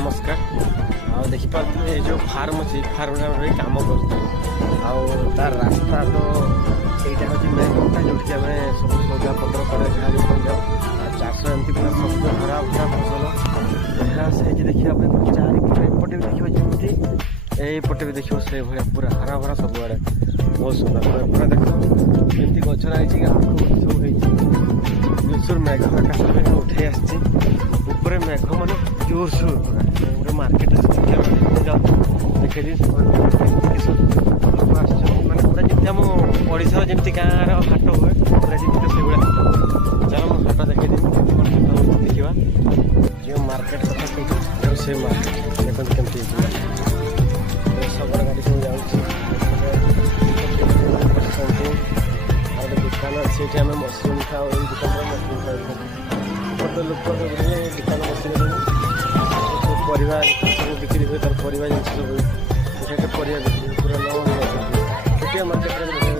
नमस्कार आ देखिपे जो फार्म अच्छी फार्म कम कर तार रास्ता तो यहीटा हूँ मेन रोडटा जो कि आम सब सौदा पत्र कर चाष एमती पूरा सब हरा भरा फसल यहाँ से देखा चारिपटे एपटे भी देखो जमी यपटे भी देखो से भाया पूरा हरा भरा सब आड़े बहुत सुंदर पूरा देख जमी गचरा है आखु सब जोरसोर मेघ आकाश में उठे आसपर मेघ मान जोरसोर पूरा मार्केट देखे लोक आस मैंने पूरा जमी आम ओडार जमी गाँव हाट हुए पूरा जमी से चलो मुझे हाट देखे देखा जो मार्केट कथा कही से मार्केट देखते कमी शगड़ गाड़ी सब जाऊँगी दुकान अच्छे आम मसरूम खाओ दुकान मसरूम खाऊ लोक दुकान मसरूम परिवार सब बिक्री हुए तार परिवार जिन सब परिवार बिक्री पूरा न मार्केट